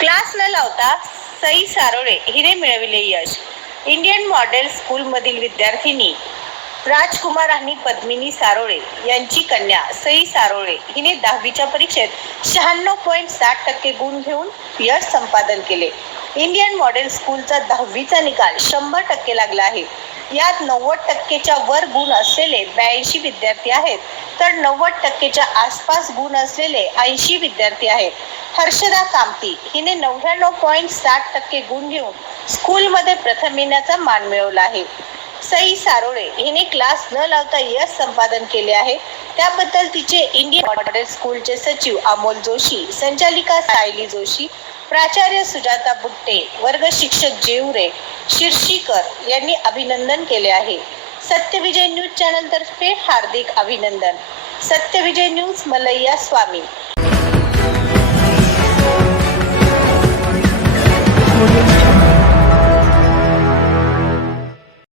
Class न लावता सई सारोळे हिने मिळविले यश. इंडियन मॉडेल स्कूलमधील विद्यार्थिनी राजकुमार आणि पद्मिनी सारोळे यांची कन्या सई सारोळे हिने दहावीच्या परीक्षेत शहाण्णव पॉईंट साठ टक्के गुण घेऊन यश संपादन केले. इंडियन मॉडेल स्कूलचा दहावीचा निकाल शंभर टक्के लागला आहे. यात नव्वद टक्केच्या वर गुण असलेले ब्याऐंशी विद्यार्थी आहेत. तर नव्वद टक्केच्या आसपास गुण असलेले ऐंशी विद्यार्थी आहेत. हर्षदा कामती हिने नव्याण्णव पॉईंट साठ टक्के गुण घेऊन स्कूलमध्ये प्रथम येण्याचा मान मिळवला आहे. सई सारोळे हिने क्लास न लावता यश संपादन केले आहे. त्याबद्दल तिचे इंडियन मॉडेल स्कूलचे सचिव अमोल जोशी संचालिका सायली जोशी प्राचार्य सुजाता बुट्टे वर्ग शिक्षक जेवरे शिर्शीकर यांनी अभिनंदन केले आहे. सत्यविजय न्यूज चॅनल तर्फे हार्दिक अभिनंदन. सत्यविजय न्यूज मलैया स्वामी.